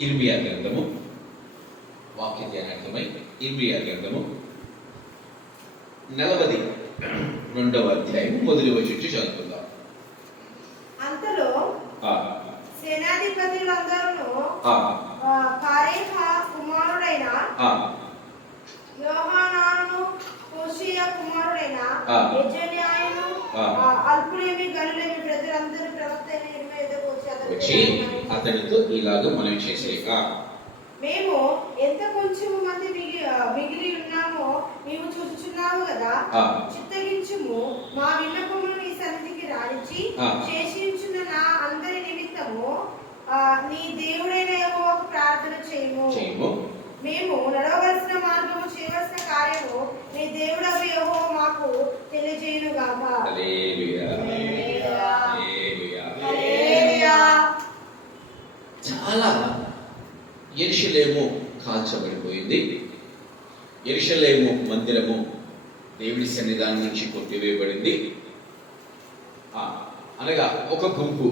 ఇర్మియా గ్రంథము. వాక్య ధ్యానార్థమై ఇర్మియా గ్రంథము. నలవది రెండవ అధ్యాయం మొదటి వచ్చి చదువుకుందాం. అంతలో ఆ, సేనాధిపతులందరూ ఆ, కారేహ కుమారుడైన ఆ, యోహానాను కుమారుడైన. యెజన్యాయును, అల్పులేమి గనులేమి ప్రజలందరూ ప్రవక్త అయిన ఇర్మీయా యొద్దకు వచ్చి అతనితో ఇలాగ మనం చేసేక మేము ఎంత కొంచెం మంది మిగి మిగిలి ఉన్నామో నీవు చూచుచున్నావు కదా. చిత్తగించుము మా విన్నపములు నీ సన్నిధికి రానిచ్చి ఆ. శేషించున్న నా అందరి నిమిత్తము నీ దేవుడైన యెహోవాకు ప్రార్థన చేయము మేము నడవలసిన మార్గము చేయవలసిన కార్యము నీ దేవుడకు యెహోవా మాకు తెలియజేయును గాక. హల్లెలూయా. ఎరుషలేము కాల్చబడిపోయింది. ఎరుషలేము మందిరము దేవుడి సన్నిధానం నుంచి కొట్టివేయబడింది. అనగా ఒక గుంపు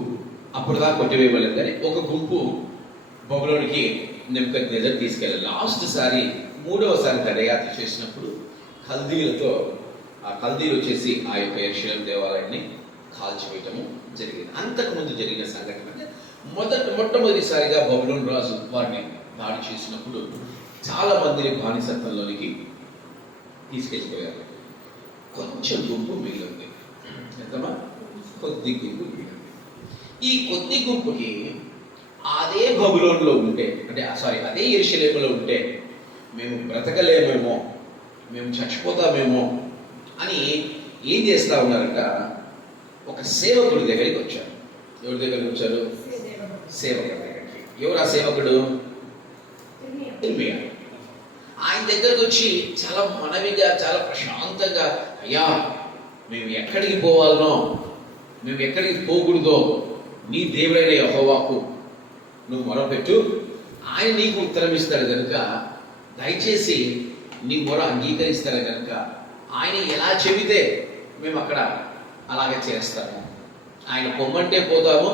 అప్పుడుదా కొట్టివేయబడిందని కానీ ఒక గుంపు బొబలోనికి నిజం తీసుకెళ్ళాలి లాస్ట్ సారి మూడవసారి దండయాత్ర చేసినప్పుడు కల్దీలతో ఆ కల్దీలు వచ్చేసి ఆ యొక్క ఎరుషలేం దేవాలయాన్ని కాల్చివేయటము జరిగింది. అంతకుముందు జరిగిన సంఘటన అంటే మొదట మొట్టమొదటిసారిగా బబులోన్ రాజు వారిని దాడి చేసినప్పుడు చాలా మందిని బానిసత్వంలోనికి తీసుకెళ్ళిపోయారు. కొంచెం గుంపు మిగిలింది. ఎంతమా కొద్ది గుంపు మిగిలింది. ఈ కొద్ది గుంపుకి అదే బబులోన్లో ఉంటే అంటే సారీ అదే ఎరుషలేములో ఉంటే మేము బ్రతకలేమేమో మేము చచ్చిపోతామేమో అని ఏం చేస్తా ఉన్నారంట? ఒక సేవకుడి దగ్గరికి వచ్చారు. ఎవరి దగ్గరికి వచ్చారు? సేవకుడి దగ్గరికి. ఎవరు ఆ సేవకుడు? వెళ్ళిపోయాడు ఆయన దగ్గరకు వచ్చి చాలా మనవిగా చాలా ప్రశాంతంగా అయ్యా మేము ఎక్కడికి పోవాలనో మేము ఎక్కడికి పోకూడదో నీ దేవుడైన యహోవాకు నువ్వు మొరపెట్టు ఆయన నీకు ఉత్తరం ఇస్తాడు కనుక దయచేసి నీ మొర అంగీకరిస్తాడు కనుక ఆయన ఎలా చెబితే మేము అక్కడ అలాగే చేస్తాము. ఆయన పొమ్మంటే పోతాము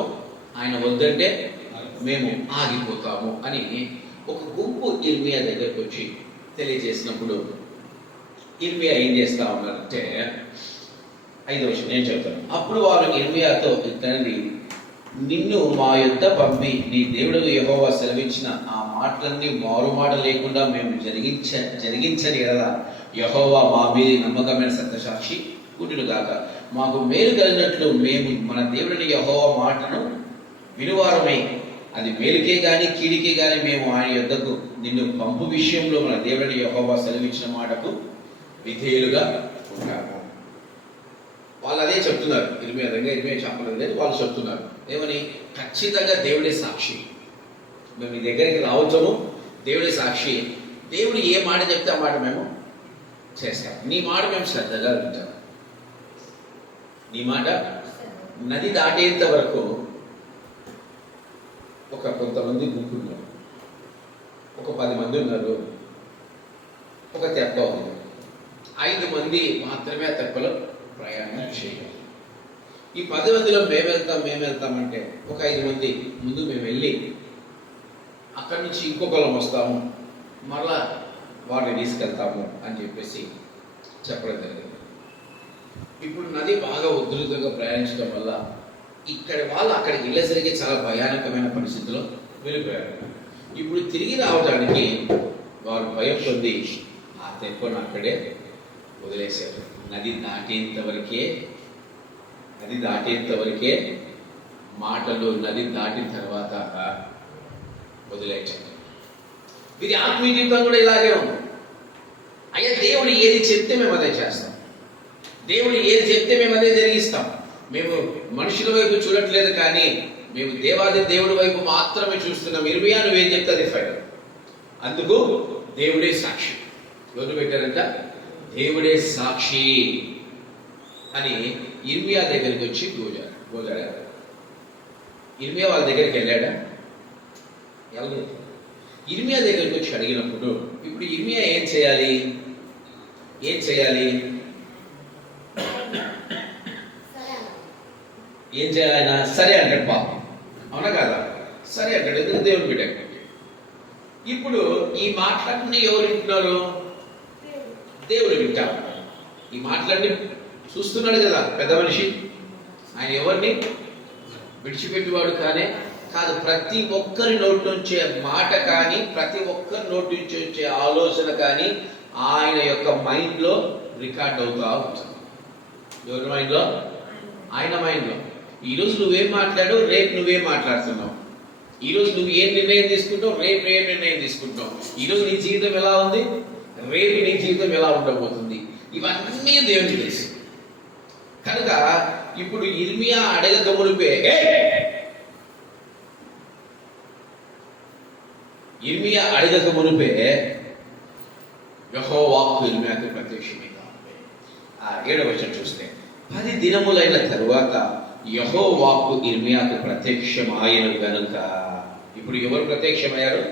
ఆయన వద్దంటే మేము ఆగిపోతాము అని ఒక గుంపు ఇర్మియా దగ్గరికి వచ్చి తెలియజేసినప్పుడు ఇర్మియా ఏం చేస్తా ఉన్నారంటే ఐదో విషయం నేను చెప్తాను. అప్పుడు వారు ఇర్మియాతో తండ్రి నిన్ను మా యొద్ద పంపి నీ దేవుడు యహోవా సెలవించిన ఆ మాటలన్నీ మారుమాట లేకుండా మేము జరిగించ జరిగించని కదా యహోవా మా మీద నమ్మకమైన సత్యసాక్షి గుడ్డును కాక మాకు మేలు కలిగినట్లు మేము మన దేవుడిని యహోవా మాటను వినువారమే. అది మేలుకే కానీ కీడికే కానీ మేము ఆయన యొద్దకు నిన్ను పంపు విషయంలో మన దేవుడి యహోవా సెలవిచ్చిన మాటకు విధేయులుగా ఉంటాము. వాళ్ళు అదే చెప్తున్నారు. ఇరిమే విధంగా ఇరిమే చెప్పలేదు లేదు వాళ్ళు చెప్తున్నారు. ఏమని? ఖచ్చితంగా దేవుడే సాక్షి. మేము మీ దగ్గరికి రావచ్చము. దేవుడే సాక్షి. దేవుడు ఏ మాట చెప్తే ఆ మాట మేము చేస్తాం. నీ మాట మేము శ్రద్ధగా వింటాం. నీ మాట నది దాటేంత వరకు ఒక కొంతమంది గుంపు ఉన్నారు ఒక పది మంది ఉన్నారు. ఒక తెప్ప ఉంది. ఐదు మంది మాత్రమే తెప్పలో ప్రయాణం చేయాలి. ఈ పది మందిలో మేము వెళ్తాం మేము వెళ్తామంటే ఒక ఐదు మంది ముందు మేము వెళ్ళి అక్కడి నుంచి ఇంకొకరం వస్తాము మరలా వారిని తీసుకెళ్తాము అని చెప్పేసి చెప్పడం జరిగింది. ఇప్పుడు నది బాగా ఉధృతంగా ప్రయాణించడం వల్ల ఇక్కడ వాళ్ళు అక్కడికి వెళ్ళేసరికి చాలా భయానకమైన పరిస్థితిలో వెళ్ళిపోయారు. ఇప్పుడు తిరిగి రావడానికి వారు భయం పొంది ఆ తెప్పను అక్కడే వదిలేశారు. నది దాటేంత వరకే నది దాటేంత వరకే మాటలు నది దాటిన తర్వాత వదిలేశారు. ఇది ఆత్మీయ జీవితం కూడా ఇలాగే ఉంది. అయ్యా దేవుడు ఏది చెప్తే మేము అదే చేస్తాం. దేవుడు ఏది చెప్తే మేము అదే జరిగిస్తాం. మేము మనుషుల వైపు చూడట్లేదు కానీ మేము దేవాది దేవుడి వైపు మాత్రమే చూస్తున్నాం. ఇర్మియా నువ్వు ఏం చెప్తే ఫైనల్ అందుకు దేవుడే సాక్షి. ఎవరు పెట్టారంట? దేవుడే సాక్షి అని ఇర్మియా దగ్గరికి వచ్చి గోజారు గోజాడారు ఇర్మియా వాళ్ళ దగ్గరికి వెళ్ళాడా? ఎవరు? ఇర్మియా దగ్గరికి వచ్చి అడిగినప్పుడు ఇప్పుడు ఇర్మియా ఏం చేయాలి? ఏం చేయాలి సరే అన్న. ఏం చేయాలి ఆయన సరే అంటాడు పాపం. అవునా కదా? సరే అంటాడు. ఎందుకు దేవుడు బిడ్డ ఇప్పుడు ఈ మాటలన్నీ ఎవరు వింటున్నారు? దేవుడు వింటా ఈ మాటలన్నీ చూస్తున్నాడు కదా పెద్ద మనిషి. ఆయన ఎవరిని? విడిచిపెట్టేవాడు కానే కాదు ప్రతి ఒక్కరి నోటి నుంచి మాట కానీ ప్రతి ఒక్కరి నోటి నుంచి వచ్చే ఆలోచన కానీ ఆయన యొక్క మైండ్లో రికార్డ్ అవుతా ఉంటుంది. ఎవరి మైండ్లో? ఆయన మైండ్లో. ఈరోజు నువ్వేం మాట్లాడావు? రేపు నువ్వేం మాట్లాడుతున్నావు. ఈరోజు నువ్వు ఏం నిర్ణయం తీసుకుంటావు? రేపు ఏం నిర్ణయం తీసుకుంటావు? ఈరోజు నీ జీవితం ఎలా ఉంది? రేపు నీ జీవితం ఎలా ఉండబోతుంది? ఇవన్నీ దేవునికి తెలుసు. కనుక ఇప్పుడు ఇర్మియా అడగక మునిపే ఇర్మియా అడగక మునిపే యహో వాక్కు ఇర్మియాకు ప్రత్యక్షంగా ఏడవ చూస్తే పది దినములైన తరువాత యహో వాక్కు ఇర్మియాకు ప్రత్యక్షమాయన గనుక ఇప్పుడు ఎవరు ప్రత్యక్షమయ్యారు?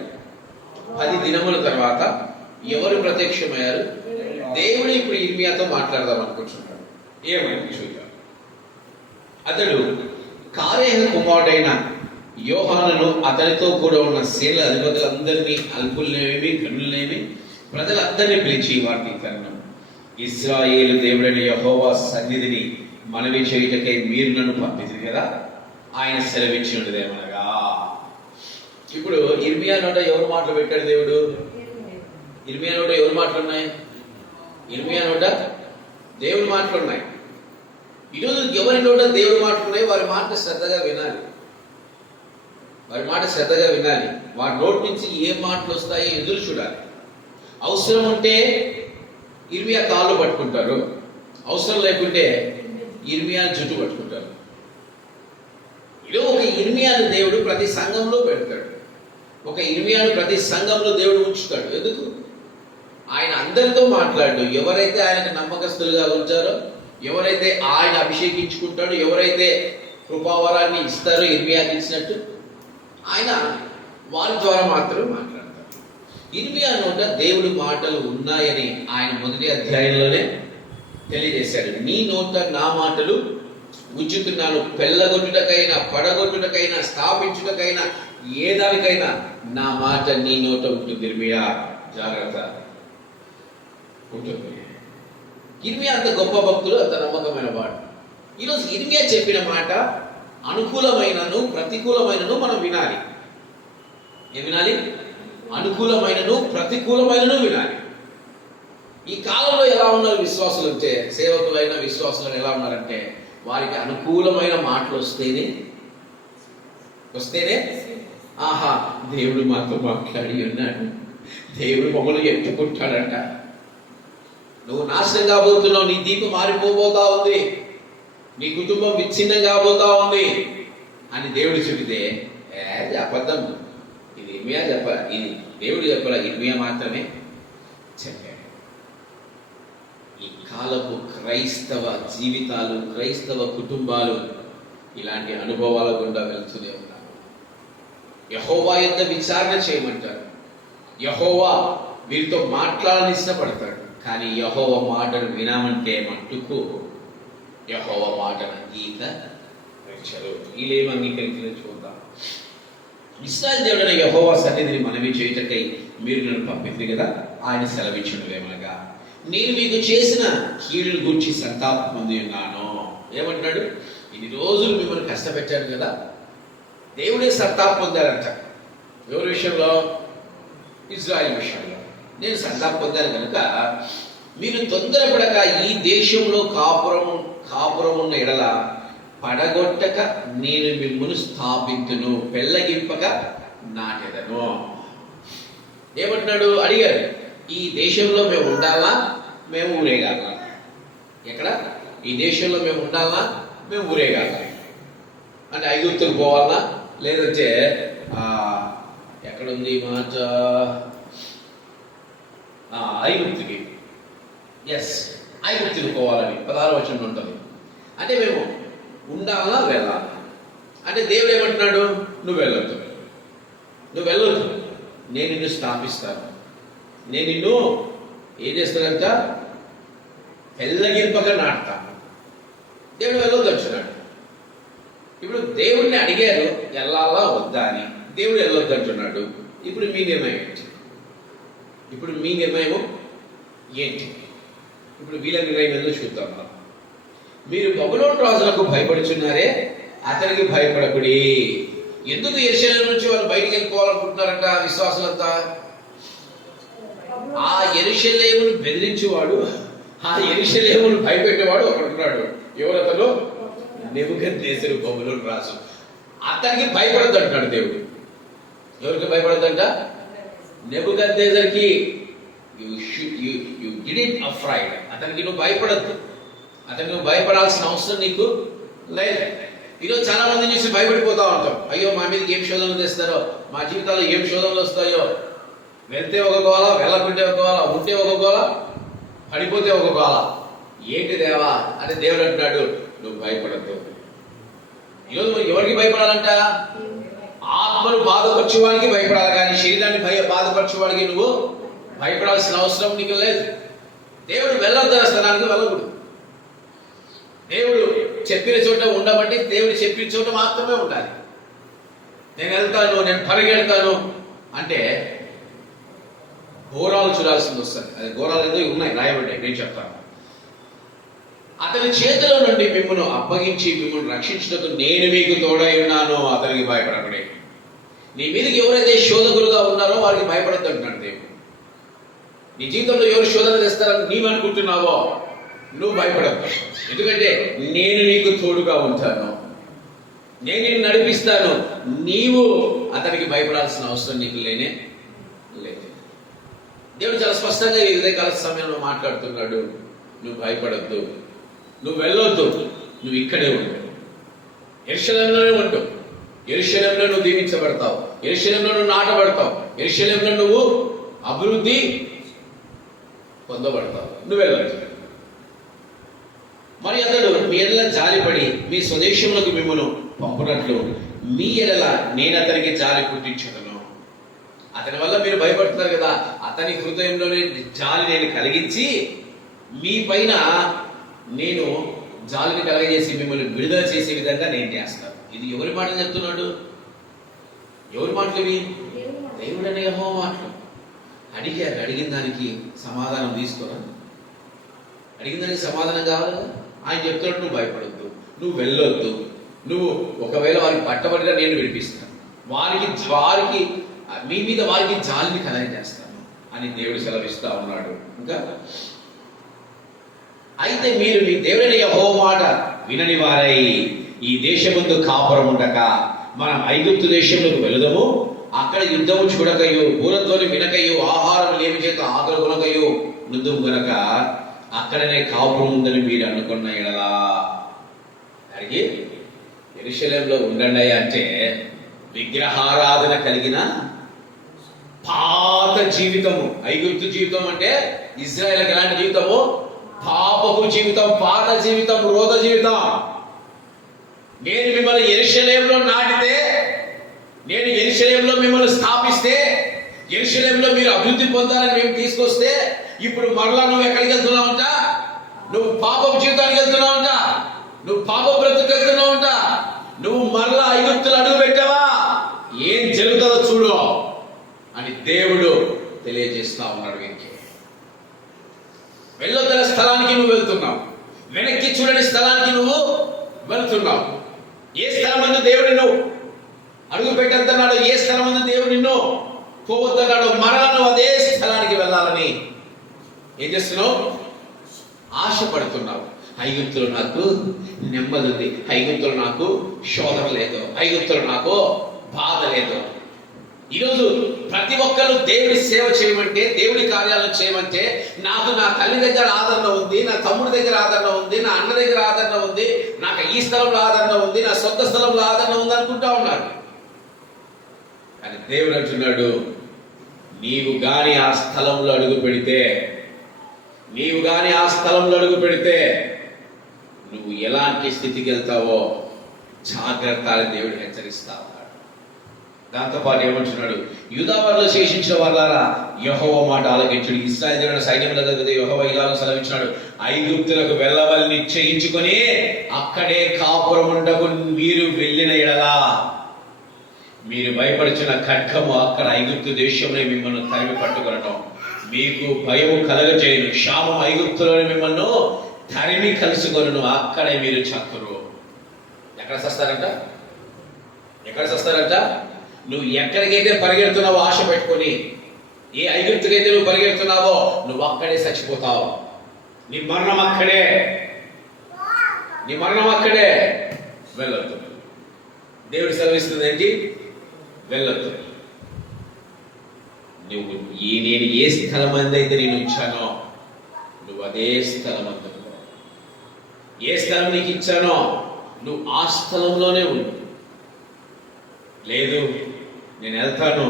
పది దినముల తర్వాత ఎవరు ప్రత్యక్షమయ్యారు? దేవుడు ఇప్పుడు ఇర్మియాతో మాట్లాడదాం అనుకుంటున్నాడు. ఏమైంది చూద్దాం. అతడు కారేహ కుమారుడైన యోహానును అతనితో కూడా ఉన్న శీల అధిపతులందరినీ అల్పులనేమి గనులనేమి ప్రజలందరినీ పిలిచి వారిని తరుణం. ఇస్రాయేలు దేవుడైన యహోవా సన్నిధిని మనవి చేయుటకై మీరు నన్ను పంపించింది కదా? ఆయన సెలవిచ్చినదేమనగా ఇప్పుడు ఇర్మియా నోట ఎవరు మాటలు పెట్టాడు దేవుడు? ఇర్మియా నోట ఎవరు మాటలు ఉన్నాయి? ఇర్మియా నోట దేవుడి మాటలు ఉన్నాయి. ఈరోజు ఎవరి నోట దేవుడి మాటలు ఉన్నాయి? వారి మాట శ్రద్ధగా వినాలి. వారి మాట శ్రద్ధగా వినాలి. వారి నోటి నుంచి ఏ మాటలు వస్తాయో ఎదురు చూడాలి. అవసరం ఉంటే ఇర్మియా కాళ్ళు పట్టుకుంటారు. అవసరం లేకుంటే ఇర్మియా జుట్టు పట్టుకుంటారు. ఇలా ఒక ఇర్మియాను దేవుడు ప్రతి సంఘంలో పెడతాడు. ఒక ఇర్మియాను ప్రతి సంఘంలో దేవుడు ఉంచుతాడు. ఎందుకు? ఆయన అందరితో మాట్లాడు. ఎవరైతే ఆయనకు నమ్మకస్తులుగా ఉంచారో ఎవరైతే ఆయన అభిషేకించుకుంటాడో ఎవరైతే కృపావరాన్ని ఇస్తారో ఇర్మియాకి ఇచ్చినట్టు ఆయన వారి ద్వారా మాత్రమే మాట్లాడతారు ఇర్మియా నోట దేవుడి మాటలు ఉన్నాయని ఆయన మొదటి అధ్యాయంలోనే తెలియజేశాడు. నీ నోట నా మాటలు ఉంచుతున్నాను పెళ్ళగొట్టుటకైనా పడగొట్టుటకైనా స్థాపించుటకైనా ఏ దానికైనా నా మాట నీ నోట ఉంటుంది ఇర్మియా జాగ్రత్త. ఉంటుంది ఇర్మియా అంత గొప్ప భక్తులు అంత నమ్మకమైన వాడు. ఈరోజు ఇర్మియా చెప్పిన మాట అనుకూలమైనను ప్రతికూలమైనను మనం వినాలి. ఏం వినాలి? అనుకూలమైనను ప్రతికూలమైనను వినాలి. ఈ కాలంలో ఎలా ఉన్నారు విశ్వాసులు అంటే సేవకులైన విశ్వాసులు ఎలా ఉన్నారంటే వారికి అనుకూలమైన మాటలు వస్తేనే వస్తేనే ఆహా దేవుడు మాతో మాట్లాడి ఉన్నాడు దేవుడు మమ్మల్ని ఎత్తుకుంటాడంట. నువ్వు నాశనం కాబోతున్నావు నీ దీపం మారిపోబోతా ఉంది. నీ కుటుంబం విచ్ఛిన్నం కాబోతా ఉంది అని దేవుడు చెబితే ఏ అది అబద్ధం ఇది ఇర్మియా చెప్ప ఇది దేవుడు చెప్పలే? ఇర్మియా మాత్రమే చెప్పాడు. ఈ కాలపు క్రైస్తవ జీవితాలు క్రైస్తవ కుటుంబాలు ఇలాంటి అనుభవాల గుండా వెళ్తూనే ఉన్నారు. యహోవా యొక్క విచారణ చేయమంటారు. యహోవా వీరితో మాట్లాడని ఇష్టపడతాడు. కానీ యహోవ మాటను వినామంటే మట్టుకు యహోవ మాటను అంగీకరించరు వీళ్ళేం అంగీకరించిన చూద్దాం ఇస్రాయల్ దేవుడైన యహోవా సన్నిధిని మనవి చేయుటకై మీరు నన్ను పంపింది కదా? ఆయన సెలవిచ్చుండేమనగా నేను మీకు చేసిన కీడును గురించి సంతాపం పొంది ఉన్నాను ఏమంటున్నాడు? ఇన్ని రోజులు మిమ్మల్ని కష్టపెట్టాను కదా. దేవుడే సంతాపం పొందారంట ఎవరి విషయంలో? ఇజ్రాయిల్ విషయంలో. నేను సంతాపం పొందాను కనుక మీరు తొందరపడక ఈ దేశంలో కాపురం కాపురం ఉన్న ఎడల పడగొట్టక నేను మిమ్మల్ని స్థాపించును పెళ్ళగింపక నాటెదను. ఏమంటున్నాడు? అడిగారు ఈ దేశంలో మేము ఉండాలా? మేము ఊరేగాల ఎక్కడ? ఈ దేశంలో మేము ఉండాలా? మేము ఊరేగాల అంటే ఐగుప్తులు పోవాలా? లేదంటే ఎక్కడ ఎక్కడుంది ఈ మాట? ఆ, ఐగుప్తుకి. ఎస్ ఐగుప్తుకి పోవాలని పదహారు వచ్చిన ఉంటుంది. అంటే మేము ఉండాలా వెళ్ళాలా? అంటే దేవుడు ఏమంటున్నాడు? నువ్వు వెళ్ళొద్దు. నువ్వు వెళ్ళొద్దు. నేను నిన్ను స్థాపిస్తాను. నేను నిన్ను ఏం చేస్తానంట పెళ్ళగింపక నాటుతాను దేవుడు వెళ్ళొద్దు ఇప్పుడు దేవుడిని అడిగారు వెళ్ళాలా వద్దా అని. దేవుడు వెళ్ళొద్దు అంటున్నాడు ఇప్పుడు మీ నిర్ణయం ఏంటి? ఇప్పుడు మీ నిర్ణయం ఏంటి? ఇప్పుడు వీళ్ళ నిర్ణయం ఏదో చూద్దాం మీరు బబులోన్ రాజులకు భయపడుచున్నారే అతనికి భయపడకుడి. ఎందుకు ఎరుశలేం నుంచి వాళ్ళు బయటికి వెళ్ళిపోవాలనుకుంటున్నారంట విశ్వాసులంతా? ఆ ఎరుషలేమును బెదిరించేవాడు ఆ ఎరుషలేమును భయపెట్టేవాడు ఒకడున్నాడు ఎవరతను నెబుకద్నేసరు బొమ్మలు రాసు అతనికి భయపడద్దు అంటున్నాడు దేవుడు. ఎవరికి భయపడద్దంట? నెబుకద్నేసరికి you you you did afraid అతనికి నువ్వు భయపడద్దు. అతనికి నువ్వు భయపడాల్సిన అవసరం నీకు లేదు. ఈరోజు చాలా మంది చూసి భయపడిపోతా ఉంటాం. అయ్యో మా మీద ఏం శోధనలు తెస్తారో మా జీవితాల్లో ఏం శోధనలు వస్తాయో? వెళ్తే ఒక గోల వెళ్ళకుంటే ఒక గోల ఉంటే ఒక గోల పడిపోతే ఒక గోల ఏంటి దేవా? అని దేవుడు అంటున్నాడు నువ్వు భయపడద్దు ఈరోజు ఎవరికి భయపడాలంట? ఆత్మను బాధపరచువానికి భయపడాలి. కానీ శరీరాన్ని భయ బాధపరచువాడికి నువ్వు భయపడాల్సిన అవసరం నీకు లేదు. దేవుడు వెళ్ళొద్దు స్థలానికి వెళ్ళకూడదు. దేవుడు చెప్పిన చోట ఉండబట్టి దేవుడు చెప్పిన చోట మాత్రమే ఉండాలి. నేను వెళ్తాను నేను పరిగెడతాను అంటే ఘోరాలు చూడాల్సింది వస్తుంది. అది ఘోరాలు ఏదో ఉన్నాయి రాయబడ్డాయి నేను చెప్తాను. అతని చేతిలో నుండి మిమ్మల్ని అప్పగించి మిమ్మల్ని రక్షించుటకు నేను మీకు తోడై ఉన్నాను అతనికి భయపడకడే. నీ మీదకి ఎవరైతే శోధకులుగా ఉన్నారో వారికి భయపడద్దు అంటున్నాడు దేవుడు. నీ జీవితంలో ఎవరు శోధన తెస్తారని నీవు అనుకుంటున్నావో నువ్వు భయపడద్దు. ఎందుకంటే నేను నీకు తోడుగా ఉంటాను. నేను నిన్ను నడిపిస్తాను. నీవు అతనికి భయపడాల్సిన అవసరం నీకు లేనే లేదు. దేవుడు చాలా స్పష్టంగా ఈ ఉదయకాల సమయంలో మాట్లాడుతున్నాడు. నువ్వు భయపడద్దు. నువ్వు వెళ్ళొద్దు. నువ్వు ఇక్కడే ఉండు. ఎరుశలంలోనే ఉంటావు ఎరుశలంలో నువ్వు దీవించబడతావు. ఎరుశలంలో నువ్వు నాటబడతావు. ఎరుశలంలో నువ్వు అభివృద్ధి పొందబడతావు. నువ్వు వెళ్ళచ్చు మరి అతడు మీ ఎడల జాలిపడి మీ స్వదేశంలోకి మిమ్మల్ని పంపునట్లు మీ ఎడల నేను అతనికి జాలి పుట్టించుకున్నాను అతని వల్ల మీరు భయపడుతున్నారు కదా. అతని హృదయంలోనే జాలి నేను కలిగించి మీ పైన నేను జాలిని కలగజేసి మిమ్మల్ని విడుదల చేసే విధంగా నేను చేస్తాను. ఇది ఎవరి మాటలు చెప్తున్నాడు? ఎవరి మాటలు ఇవి? దేవుడు అనే యెహోవా మాటలు. అడిగారు. అడిగిన దానికి సమాధానం తీసుకోరా? అడిగిన దానికి సమాధానం కావాలి? ఆయన చెప్తున్నాడు నువ్వు భయపడొద్దు. నువ్వు వెళ్ళొద్దు. నువ్వు ఒకవేళ వారికి పట్టబడిగా నేను విడిపిస్తాను. వారికి వారికి మీ మీద వారికి జాలిని కలగజేస్తాను. అని దేవుడు సెలవిస్తా ఉన్నాడు. ఇంకా? అయితే మీరు మీ దేవుడైన యెహోవా మాట వినని వారై ఈ దేశముందు కాపురం ఉండక మనం ఐగుప్తు దేశంలోకి వెళదము. అక్కడ యుద్ధము చూడకయు బూరధ్వని వినకయు ఆహారం లేమి చేత ఆకలి కొనకయు నుందుము గనక అక్కడనే కాపురం ఉందని మీరు అనుకున్న ఎడలా. అడిగి ఎరుశలంలో ఉండండి అంటే విగ్రహారాధన కలిగిన పాత జీవితము. ఐగుప్తు జీవితం అంటే ఇజ్రాయెల్కి ఎలాంటి జీవితము? పాపపు జీవితం పాత జీవితం రోగ జీవితం. నేను మిమ్మల్ని ఎరుశలేంలో నాటితే నేను ఎరుశలేంలో మిమ్మల్ని స్థాపిస్తే ఎరుశలేంలో మీరు అభివృద్ధి పొందాలని మేము తీసుకొస్తే ఇప్పుడు మరలా నువ్వు ఎక్కడికి వెళ్తున్నావంట? నువ్వు పాపపు జీవితానికి వెళ్తున్నావంట? నువ్వు పాప బ్రతుకు వెళ్తున్నావు నువ్వు మరలా ఐగుప్తులు అడుగు పెట్టావా ఏం జరుగుతుందో చూడు అని దేవుడు తెలియజేస్తా ఉన్నాడు వీరికి వెళ్ళొద్దల స్థలానికి నువ్వు వెళ్తున్నావు. వెనక్కి చూడని స్థలానికి నువ్వు వెళ్తున్నావు. ఏ స్థలం ముందు దేవుడు నువ్వు అడుగు పెట్టద్దన్నాడు ఏ స్థలం ముందు దేవుడు నిన్ను పోవద్దన్నాడు మరలా నువ్వు అదే స్థలానికి వెళ్ళాలని ఏం చేస్తున్నావు? ఆశపడుతున్నావు. ఐగుప్తులు నాకు నెమ్మది ఉంది ఐగుప్తులు నాకు శోధన లేదు. ఐగుప్తులు నాకు బాధ లేదు. ఈరోజు ప్రతి ఒక్కరు దేవుడి సేవ చేయమంటే దేవుడి కార్యాలను చేయమంటే నాకు నా తల్లి దగ్గర ఆదరణ ఉంది నా తమ్ముడి దగ్గర ఆదరణ ఉంది నా అన్న దగ్గర ఆదరణ ఉంది నాకు ఈ స్థలంలో ఆదరణ ఉంది నా సొంత స్థలంలో ఆదరణ ఉంది అనుకుంటా ఉన్నాడు కానీ దేవుడు అంటున్నాడు నీవు గాని ఆ స్థలంలో అడుగు పెడితే నీవు గాని ఆ స్థలంలో అడుగు పెడితే నువ్వు ఎలాంటి స్థితికి వెళ్తావో జాగ్రత్త దేవుడు హెచ్చరిస్తా దాంతోపాటు ఏమంటున్నాడు? యూదావారిలో శేషించిన వాళ్ళారా యహోవ మాట ఆలకించుడు. ఇస్రాయల్ దేవుడు సైన్యముల దగ్గర యహోవ ఇలాగ సెలవించినాడు ఐగుప్తులకు వెళ్ళవలని నిశ్చయించుకొని అక్కడే కాపురముండకు మీరు వెళ్ళిన ఎడలా మీరు భయపడుచున్న ఖడ్గము అక్కడ ఐగుప్తు దేశంలో మిమ్మల్ని తరిమి పట్టుకొనటం. మీకు భయము కలగజేయను. శాపం ఐగుప్తులోని మిమ్మల్ని తరిమి కలుసుకొను అక్కడే మీరు చక్కరు. ఎక్కడ సస్తారంట? ఎక్కడ సస్తారంట? నువ్వు ఎక్కడికైతే పరిగెడుతున్నావో ఆశ పెట్టుకొని ఏ ఐగుప్తుకైతే నువ్వు పరిగెడుతున్నావో నువ్వు అక్కడే చచ్చిపోతావు. నీ మరణం అక్కడే. నీ మరణం అక్కడే. వెళ్ళొద్దు. దేవుడు సెలవిస్తుంది ఏంటి? వెళ్ళొద్దు. నువ్వు ఈ నేను ఏ స్థలం అయితే నేను ఉంచానో నువ్వు అదే స్థలం అందుకో ఏ స్థలం నీకు ఇచ్చానో నువ్వు ఆ స్థలంలోనే ఉండు. లేదు. నేను వెళ్తాను.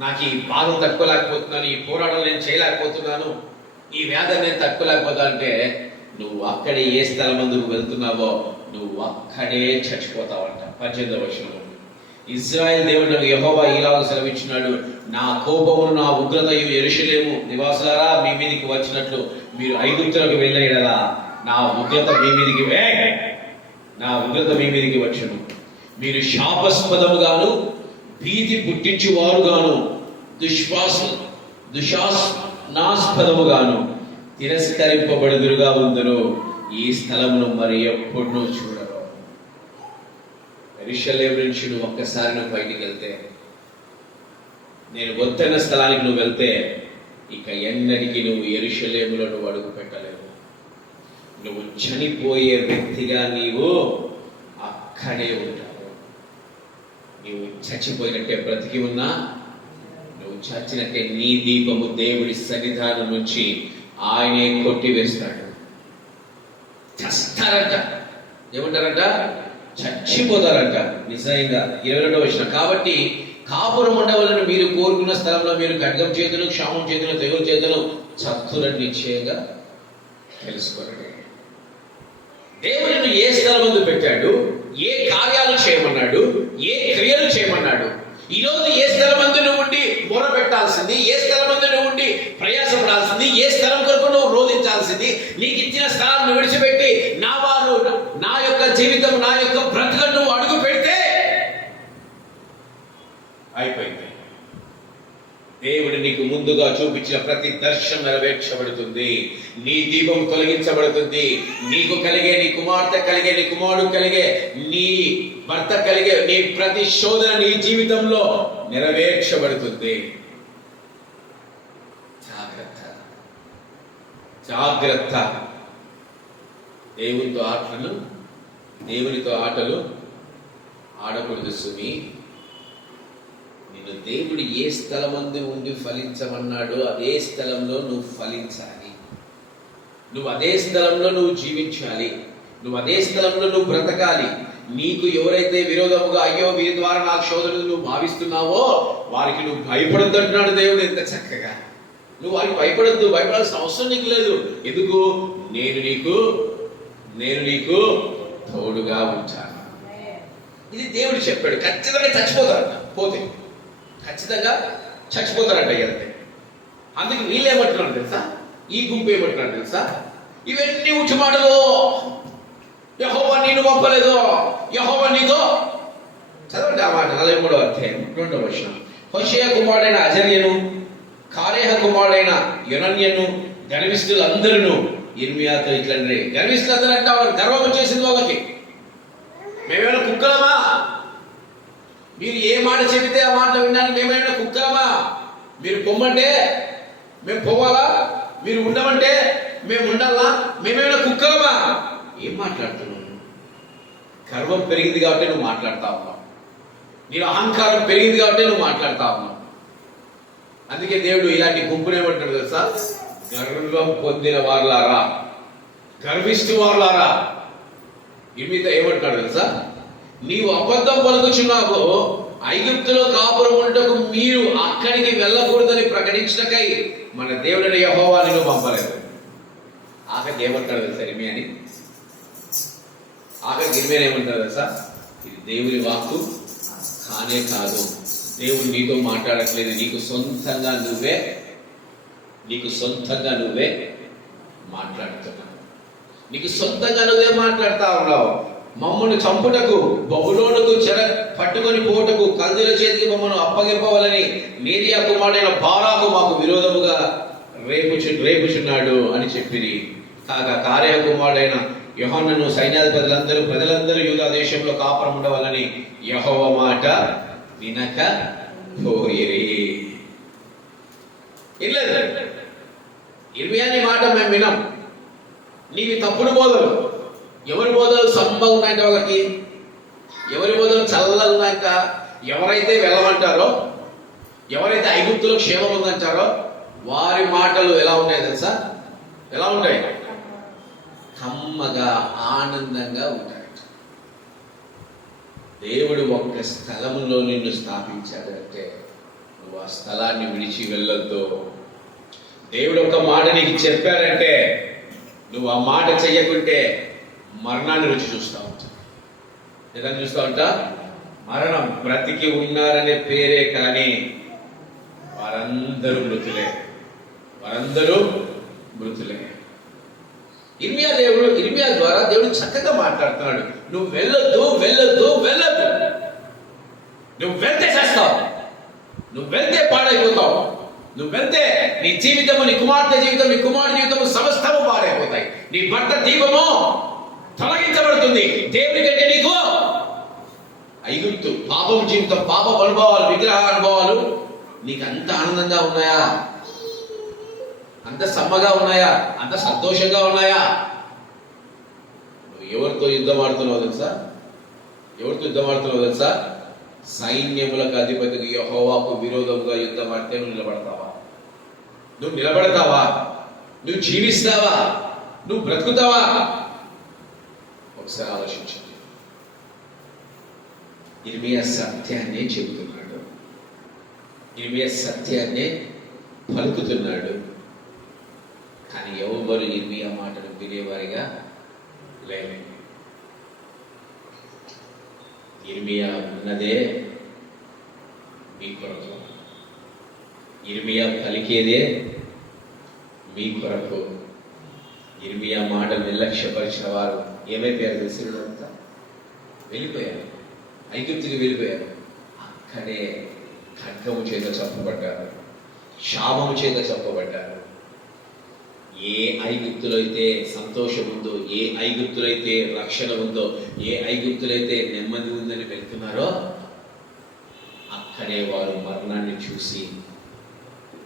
నాకు ఈ బాధ తట్టుకోలేకపోతున్నాను ఈ పోరాటం నేను చేయలేకపోతున్నాను. ఈ వ్యాధి నేను తట్టుకోలేకపోతా అంటే నువ్వు అక్కడే ఏ స్థలం అందుకు వెళ్తున్నావో నువ్వు అక్కడే చచ్చిపోతావంట. పద్దెనిమిదవ వచనం ఇజ్రాయెల్ దేవుడు యహోవా ఈలాగా సెలవిచ్చినాడు. నా కోపమును నా ఉగ్రతయు ఎరుషలేము నివాసారా మీ మీదికి వచ్చినట్లు మీరు ఐగుప్తులకు వెళ్ళేయడలా నా ఉగ్రత మీ మీదికి వే నా ఉగ్రత మీ మీదికి వచ్చును. మీరు శాపస్పదముగాను భీతి పుట్టించువారుగాను దుశ్వాస దుశాస్నాస్పదముగాను తిరస్కరింపబడుదురుగా ఉందరు ఈ స్థలమును మరి ఎప్పుడు చూడరు. ఎరిశలేం నుంచి నువ్వు ఒక్కసారి నువ్వు బయటికి వెళ్తే నేను వద్దన్న స్థలానికి నువ్వు వెళ్తే ఇక ఎన్నటికీ నువ్వు ఎరుషలేములో నువ్వు అడుగు పెట్టలేవు. నువ్వు చనిపోయే వ్యక్తిగా నీవు అక్కడే ఉంటావు. నీవు చచ్చిపోయినట్టే బ్రతికి ఉన్నా నువ్వు చచ్చినట్టే నీ దీపము దేవుడి సన్నిధానం నుంచి ఆయనే కొట్టివేస్తాడు. చస్తారంట. ఏమంటారంట? చచ్చిపోతారంట. నిజంగా ఇరవై రెండవ వచ్చిన కాబట్టి కాపురం ఉండవాలని మీరు కోరుకున్న స్థలంలో మీరు ఖడ్గం చేతులు క్షామం చేతులు తెగులు చేతులు చత్తులను నిశ్చయంగా తెలుసుకోరండి దేవుడు ఏ స్థలం ముందు పెట్టాడు? ఏ కార్యాలు చేయమన్నాడు? ఏ క్రియలు చేయమన్నాడు? ఈ రోజు ఏ స్థలం నువ్వు ఉండి మొర పెట్టాల్సింది? ఏ స్థలం నువ్వు ఉండి ప్రయాసపడాల్సింది? ఏ స్థలం కొరకు నువ్వు రోధించాల్సింది? నీకు ఇచ్చిన స్థలాన్ని విడిచిపెట్టి నా వారు నా యొక్క జీవితం నా యొక్క బ్రతుకను నువ్వు అడుగు పెడితే అయిపోయింది. దేవుడు నీకు ముందుగా చూపించిన ప్రతి దర్శనం నెరవేర్చబడుతుంది. నీ దీపం తొలగించబడుతుంది. నీకు కలిగే నీ కుమార్తె కలిగే నీ కుమారుడు కలిగే నీ భర్త కలిగే నీ ప్రతి శోధన నీ జీవితంలో నెరవేర్చబడుతుంది. జాగ్రత్త. జాగ్రత్త. దేవునితో ఆటలు దేవునితో ఆటలు ఆడకూడదు సుమి. నిన్ను దేవుడు ఏ స్థలమందు ఉండి ఫలించమన్నాడో అదే స్థలంలో నువ్వు ఫలించాలి. నువ్వు అదే స్థలంలో నువ్వు జీవించాలి. నువ్వు అదే స్థలంలో నువ్వు బ్రతకాలి. నీకు ఎవరైతే విరోధముగా అయ్యో వీరి ద్వారా నాకు శోధనలు నువ్వు భావిస్తున్నావో వారికి నువ్వు భయపడద్దు అంటున్నాడు దేవుడు ఎంత చక్కగా. నువ్వు వారికి భయపడద్దు భయపడాల్సిన అవసరం నీకు లేదు. ఎందుకు? నేను నీకు నేను నీకు తోడుగా ఉంటాను. ఇది దేవుడు చెప్పాడు. ఖచ్చితంగా చచ్చిపోతారంట పోతే. ఖచ్చితంగా చచ్చిపోతారంట వెళ్తే అందుకే వీళ్ళు ఏమంటున్నారు తెలుసా? ఈ గుంపు ఏమంటున్నారు తెలుసా? ఇవన్నీ ఉచ్చి మాటలు. యహోవా నేను పంపలేదు. యహోవ నీదో చదవండి ఆ మాట. నలభై మూడో అధ్యాయం రెండవ వర్షం హోషయ కుమారుడైన అజర్యను కారేహ కుమారుడైన యునన్యను గర్విష్ఠులందరూ ఇర్మియాతో ఇట్లండి గర్విష్ఠులందరూ అంటే వాళ్ళకి గర్వం చేసింది వాళ్ళకి. మేమేమైనా కుక్కలమా? మీరు ఏ మాట చెబితే ఆ మాట వినడానికి మేమైనా కుక్కామా మీరు పొమ్మంటే మేము పోవాలా? మీరు ఉండమంటే మేము ఉండాలా? మేమేమైనా కుక్కామా ఏం మాట్లాడుతున్నావు గర్వం పెరిగింది కాబట్టి నువ్వు మాట్లాడతా ఉన్నావు. నీలో అహంకారం పెరిగింది కాబట్టి నువ్వు మాట్లాడతా ఉన్నావు. అందుకే దేవుడు ఇలాంటి గుంపునేమంటాడు తెలుసా? గర్వం పొందిన వారులారా గర్విస్తూ వారులారా. ఇమిత ఏమంటాడు తెలుసా? నీవు అబద్ధం పలుకుచున్నావు ఐగుప్తులో కాపురం ఉండటకు మీరు అక్కడికి వెళ్ళకూడదని ప్రకటించటకై మన దేవుడిని యహోవా పంపలేదు. ఆక ఏమంటాడు తెలుసా ఇమి అని ఆక ఇర్మేన్ ఏమంటారు తెలుసా? ఇది దేవుని వాక్కు కానే కాదు. దేవుడు నీతో మాట్లాడట్లేదు. నీకు సొంతంగా నువ్వే నీకు సొంతంగా నువ్వే మాట్లాడుతున్నావు. నీకు సొంతంగా నువ్వే మాట్లాడుతా ఉన్నావు. మమ్మల్ని చంపుటకు బహులోనుకు చెర పట్టుకొని పోటకు కల్దీల చేతికి మమ్మల్ని అప్పగింపవాలని నీతియా కుమారుడైన బారాకు మాకు విరోధముగా రేపుచు రేపుచున్నాడు అని చెప్పిరి. కాగా కార్య కుమారుడైన యహోన్నను సైన్యాధిపతులందరూ ప్రజలందరూ యూదా దేశంలో కాపురం ఉండవాలని యహోవ మాట వినక పోయిరి ఇల్లేదు ఇర్మియాని మాట మేము వినం. నీవి తప్పుడు బోధలు. ఎవరి బోధలు సమ్మ ఉన్నాయంటే ఒకటి ఎవరి బోధలు చల్లగా ఉన్నాక ఎవరైతే వెళ్ళమంటారో ఎవరైతే ఐగుప్తులో క్షేమం ఉందంటారో వారి మాటలు ఎలా ఉన్నాయి తెలుసా? ఎలా ఉంటాయి? కమ్మగా ఆనందంగా ఉంటాయి దేవుడు ఒక్క స్థలంలో నిన్ను స్థాపించాడంటే నువ్వు ఆ స్థలాన్ని విడిచి వెళ్ళొద్దు. దేవుడు ఒక మాట నీకు చెప్పాడంటే నువ్వు ఆ మాట చెయ్యకుంటే మరణాన్ని రుచి చూస్తా. ఉంటాం ఏదైనా చూస్తా ఉంటా మరణం బ్రతికి ఉన్నారనే పేరే కానీ వారందరూ మృతులే. వారందరూ మృతులే. ఇర్మియా దేవుడు ఇర్మియా ద్వారా దేవుడు చక్కగా మాట్లాడుతున్నాడు. నువ్వు వెళ్ళొద్దు వెళ్ళొద్దు వెళ్ళొద్దు. నువ్వు వెళ్తే చేస్తావు. నువ్వు వెళ్తే పాడైపోతావు. నువ్వు వెళ్తే నీ జీవితము నీ కుమార్తె జీవితం నీ కుమారుడి జీవితము సమస్తము పాడైపోతాయి. నీ భర్త దీపము పడుతుంది. దేవుడి కంటే నీకు ఐగుప్తు పాపం జీవితం పాప అనుభవాలు విగ్రహ అనుభవాలు నీకు అంత ఆనందంగా ఉన్నాయా? అంత సమ్మగా ఉన్నాయా? అంత సంతోషంగా ఉన్నాయా? నువ్వు ఎవరితో యుద్ధం ఆడుతున్నావు తెలుసా? ఎవరితో యుద్ధం ఆడుతున్నావు తెలుసా? సైన్యములకు అధిపతికి యహోవాకు విరోధముగా యుద్ధం ఆడితే నువ్వు నిలబడతావా? నువ్వు నిలబడతావా? నువ్వు జీవిస్తావా? నువ్వు బ్రతుకుతావా? ఒకసారి ఆలోచించండి. ఇర్మియా సత్యాన్నే చెబుతున్నాడు. ఇర్మియా సత్యాన్నే పలుకుతున్నాడు. కానీ ఎవరు ఇర్మియా మాటలు వినేవారిగా లేరు. ఇర్మియా ఉన్నదే మీ కొరకు. ఇర్మియా పలికేదే మీ కొరకు. ఇర్మియా మాట నిర్లక్ష్యపరిచిన వారు ఏమైపోయారు తెలిసినంత వెళ్ళిపోయారు. ఐగుప్తికి వెళ్ళిపోయారు. అక్కడే ఖడ్గము చేత చంపబడ్డారు. శాపము చేత చంపబడ్డారు. ఏ ఐగుప్తులైతే అయితే సంతోషం ఉందో ఏ ఐగుప్తులైతే రక్షణ ఉందో ఏ ఐగుప్తులైతే నెమ్మది ఉందని వెళ్తున్నారో అక్కడే వారు మరణాన్ని చూసి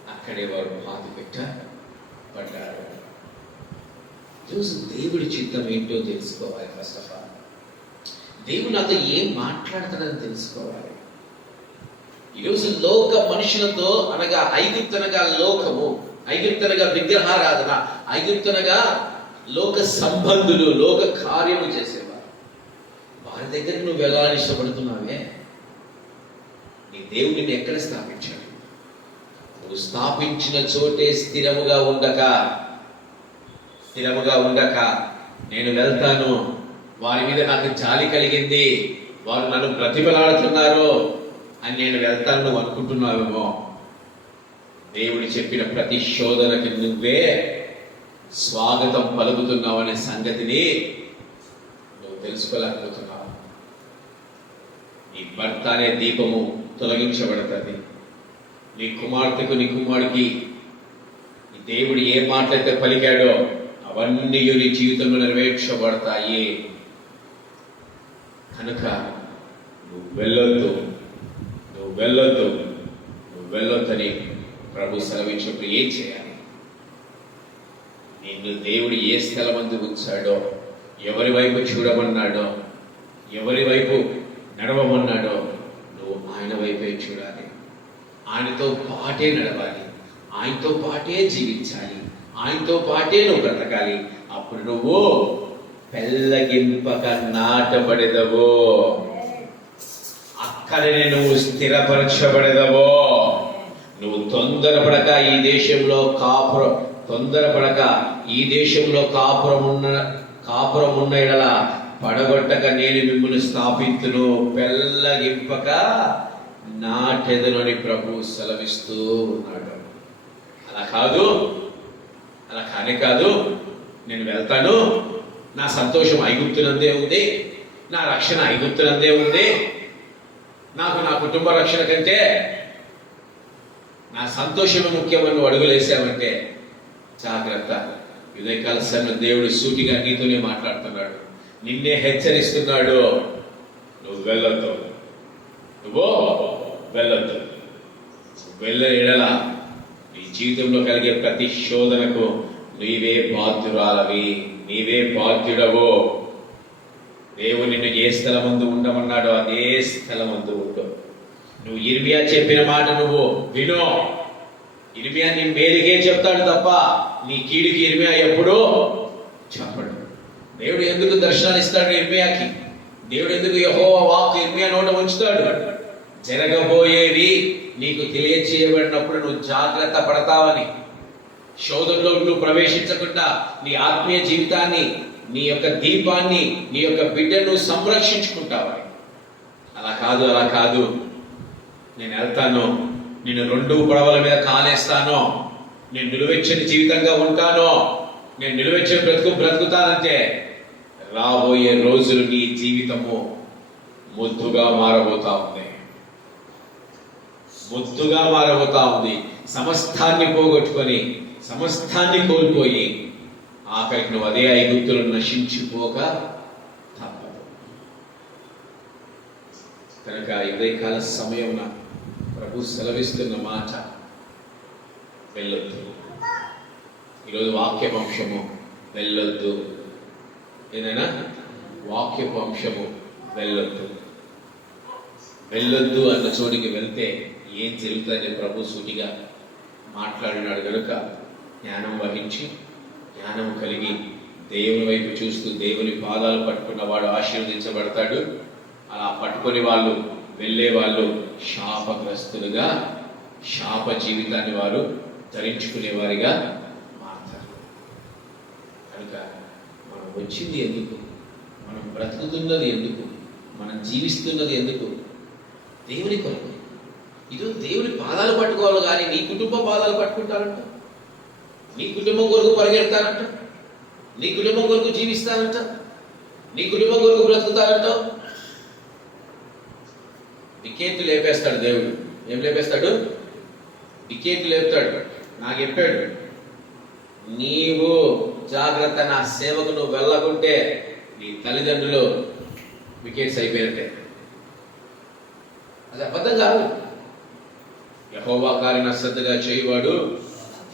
అక్కడే వారు బాధ పెట్టబడ్డారు చూసి దేవుడి చిత్తం ఏంటో తెలుసుకోవాలి ఫస్ట్ ఆఫ్ ఆల్ దేవుడు నాతో ఏం మాట్లాడతాడని తెలుసుకోవాలి. ఈరోజు లోక మనుషులతో అనగా ఐగుప్తనగా లోకము ఐగుప్తనగా విగ్రహారాధన ఐగుప్తనగా లోక సంబంధులు లోక కార్యము చేసేవారు. వారి దగ్గర నువ్వు వెళ్ళాలని ఇష్టపడుతున్నావే? నీ దేవుడు నిన్ను ఎక్కడ స్థాపించాడు? నువ్వు స్థాపించిన చోటే స్థిరముగా ఉండక. స్థిరముగా ఉండక నేను వెళ్తాను. వారి మీద నాకు జాలి కలిగింది. వారు నన్ను ప్రతిఫలాడుతున్నారు అని నేను వెళ్తాను నువ్వు అనుకుంటున్నావేమో? దేవుడు చెప్పిన ప్రతి శోధనకి నువ్వే స్వాగతం పలుకుతున్నావు అనే సంగతిని నువ్వు తెలుసుకోలేకపోతున్నావు. నీ భర్త అనే దీపము తొలగించబడుతుంది. నీ కుమార్తెకు నీ కుమారుడికి దేవుడు ఏ మాటలైతే పలికాడో అవన్నీ నీ జీవితంలో నెరవేర్చబడతాయి. కనుక నువ్వు వెళ్ళొద్దు. నువ్వు వెళ్ళొద్దు. నువ్వు వెళ్ళొద్దని ప్రభు సెలవించినప్పుడు ఏం చేయాలి? నిన్ను దేవుడు ఏ స్థలమందు ఉంచాడో ఎవరి వైపు చూడమన్నాడో ఎవరి వైపు నడవమన్నాడో నువ్వు ఆయన వైపే చూడాలి. ఆయనతో పాటే నడవాలి. ఆయనతో పాటే జీవించాలి. ఆయనతో పాటే నువ్వు బ్రతకాలి. అప్పుడు నువ్వు పెళ్ళగింపక నాటబడేదవో. అక్కడనే నువ్వు స్థిరపరచబడేదవో. నువ్వు తొందరపడక ఈ దేశంలో కాపురం తొందరపడక ఈ దేశంలో కాపురం ఉన్న కాపురం ఉన్న ఎడల పడగొట్టక నేను మిమ్మల్ని స్థాపించును పెళ్ళగింపక నాటెదనని ప్రభు సెలవిస్తూ ఉన్నాడు. అలా కాదు. అలా కానే కాదు నేను వెళ్తాను. నా సంతోషం ఐగుప్తునందే ఉంది. నా రక్షణ ఐగుప్తులందే ఉంది. నాకు నా కుటుంబ రక్షణ కంటే నా సంతోషమే ముఖ్యమని నువ్వు అడుగులు వేసావంటే జాగ్రత్త. ఉదయకాల సమయం దేవుడు సూటిగా నీతోనే మాట్లాడుతున్నాడు. నిన్నే హెచ్చరిస్తున్నాడు. నువ్వు వెళ్ళొద్దు. నువ్వు వెళ్ళొద్దు. వెళ్ళ ఎడల నీ జీవితంలో కలిగే ప్రతి శోధనకు నీవే బాధ్యురాలవి నీవే బాధ్యుడవు. దేవుడు నిన్ను ఏ స్థలమందు ఉండమన్నాడో అదే స్థలమందు ఉండు. నువ్వు ఇర్మియా చెప్పిన మాట నువ్వు విను. ఇర్మియా నీ మేలుకే చెప్తాడు తప్ప నీ కీడుకి ఇర్మియా ఎప్పుడూ చెప్పడు. దేవుడు ఎందుకు దర్శనాలు ఇస్తాడు ఇర్మియాకి? దేవుడు ఎందుకు యహో వాక్ ఇర్మియా నోట ఉంచుతాడు? జరగబోయేవి నీకు తెలియచేయబడినప్పుడు నువ్వు జాగ్రత్త పడతావని. శోధంలో నువ్వు ప్రవేశించకుండా నీ ఆత్మీయ జీవితాన్ని నీ యొక్క దీపాన్ని నీ యొక్క బిడ్డను సంరక్షించుకుంటావని. అలా కాదు అలా కాదు. నేను వెళ్తాను. నేను రెండు పడవల మీద కాలేస్తాను. నేను నిలువెచ్చని జీవితంగా ఉంటాను. నేను నిలువెచ్చని బ్రతుకు బ్రతుకుతానంటే రాబోయే రోజులు నీ జీవితము ముద్దుగా మారబోతా ఉంది. ముద్దుగా మారబోతా ఉంది. సమస్తాన్ని పోగొట్టుకొని సమస్తాన్ని కోల్పోయి ఆఖరికి నువ్వు అదే ఐగుప్తులను నశించిపోక తప్పదు. కనుక ఉదయకాల సమయమున ప్రభు సెలవిస్తున్న మాట వెళ్ళొద్దు. ఈరోజు వాక్యవంశము వెళ్ళొద్దు. ఏదైనా వాక్యవంశము వెళ్ళొద్దు. వెళ్ళొద్దు అన్న చోటికి వెళ్తే ఏం జరుగుతుందని ప్రభు సూటిగా మాట్లాడినాడు కనుక జ్ఞానం వహించి జ్ఞానం కలిగి దేవుని వైపు చూస్తూ దేవుని పాదాలు పట్టుకున్న వాడు ఆశీర్వదించబడతాడు. అలా పట్టుకుని వాళ్ళు వెళ్ళే వాళ్ళు శాపగ్రస్తులుగా శాప జీవితాన్ని వారు ధరించుకునేవారిగా మారుతారు. కనుక మనం వచ్చింది ఎందుకు? మనం బ్రతుకుతున్నది ఎందుకు? మనం జీవిస్తున్నది ఎందుకు? దేవుని కొరకు. ఇది దేవుని పాదాలు పట్టుకోవాలి కానీ నీ కుటుంబ పాదాలు పట్టుకుంటారంట? నీ కుటుంబం కొరకు పరిగెడతానంట నీ కుటుంబం కొరకు జీవిస్తానంట నీ కుటుంబం కొరకు బ్రతుకుతానంట వికేంతు లేపేస్తాడు దేవుడు. ఏం లేపేస్తాడు? వికేంతు లేపుతాడు. నాకు చెప్పాడు నీవు జాగ్రత్త నా సేవకు నువ్వు వెళ్ళకుంటే నీ తల్లిదండ్రులు వికెట్స్ అయిపోయినట్టే. అది అబద్ధం కాదు. యహోవా కార్యం అశ్రద్ధగా చేయవాడు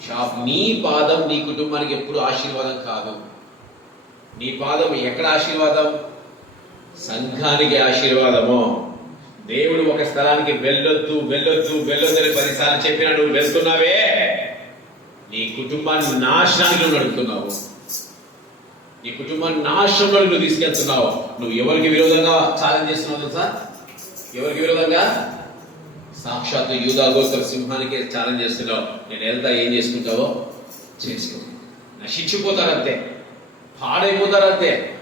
షాప్ నీ పాదం నీ కుటుంబానికి ఎప్పుడు ఆశీర్వాదం కాదు. నీ పాదం ఎక్కడ ఆశీర్వాదం? సంఘానికి ఆశీర్వాదము. దేవుడు ఒక స్థలానికి వెళ్ళొద్దు వెళ్ళొద్దు వెళ్ళొద్దని పదిసార్లు చెప్పినా నువ్వు వెళ్తున్నావే. నీ కుటుంబాన్ని నాశనానికి నువ్వు నడుపుతున్నావు. నీ కుటుంబాన్ని నాశనంలో నువ్వు తీసుకెళ్తున్నావు. నువ్వు ఎవరికి విరోధంగా ఛాలెంజ్ చేస్తున్నావు తెలుసా? ఎవరికి విరోధంగా? సాక్షాత్తు యూదా గోత్ర సింహానికి ఛాలెంజ్ చేస్తున్నావు. నేను వెళ్తా ఏం చేసుకుంటావో చేసుకో. నశించిపోతారంతే. పాడైపోతారంతే.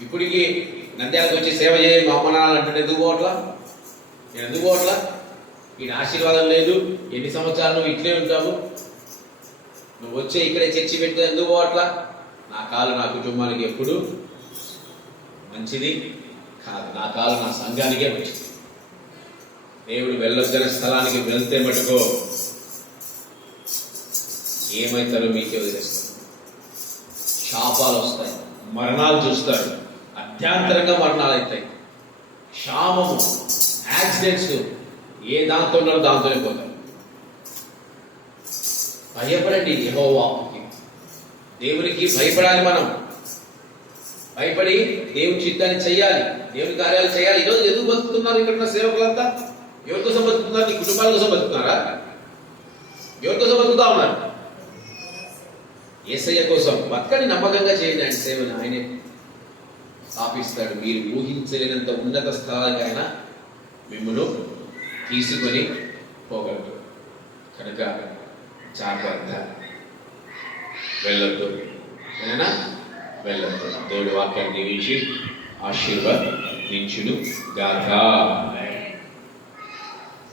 ఇప్పటికి నంద్యాలకు వచ్చి సేవ చేయ మా అమ్మ నాన్న అంటే ఎందుకు పోవట్లా? నేను ఎందుకు పోవట్లా? ఈయన ఆశీర్వాదం లేదు. ఎన్ని సంవత్సరాలు నువ్వు ఇట్లే ఉంటావు? నువ్వు వచ్చే ఇక్కడే చర్చి పెడితే ఎందుకు పోవట్లా? నా కాలు నా కుటుంబానికి ఎప్పుడు మంచిది కాదు. నా కాలు నా సంఘానికే మంచిది. దేవుడు వెళ్ళొద్దని స్థలానికి వెళ్తే మటుకో ఏమైతారో మీకే వదిలేస్తారు. శాపాలు వస్తాయి మరణాలు చూస్తారు అత్యంతరంగా మరణాలు అవుతాయి. క్షామము యాక్సిడెంట్స్ ఏ దాంతో ఉన్నారో దాంతోనే పోతారు. భయపడండి యెహోవాకి దేవునికి భయపడాలి మనం. భయపడి దేవుని చిత్తాన్ని చేయాలి దేవుని కార్యాలు చేయాలి. ఈరోజు ఎందుకు బతుకుతున్నారు ఇక్కడ ఉన్న సేవకులంతా? ఎవరి కోసం బతుకుతున్నారు నీ కుటుంబాల కోసం బతుకుతున్నారా ఎవరి కోసం బతుకుతా ఉన్నారు? ఏసయ్య కోసం బతకని నమ్మకంగా చేయండి ఆయన సేవను. ఆయనే స్థాపిస్తాడు. మీరు ఊహించలేనంత ఉన్నత స్థలానికి ఆయన మిమ్మల్ని తీసుకొని పోగలడు. కనుక జాగ్రత్త. వెళ్ళొద్దు. ఏనా వెళ్ళొద్దు. దేవుడి వాక్యాన్ని దీవించి ఆశీర్వదించును గాథ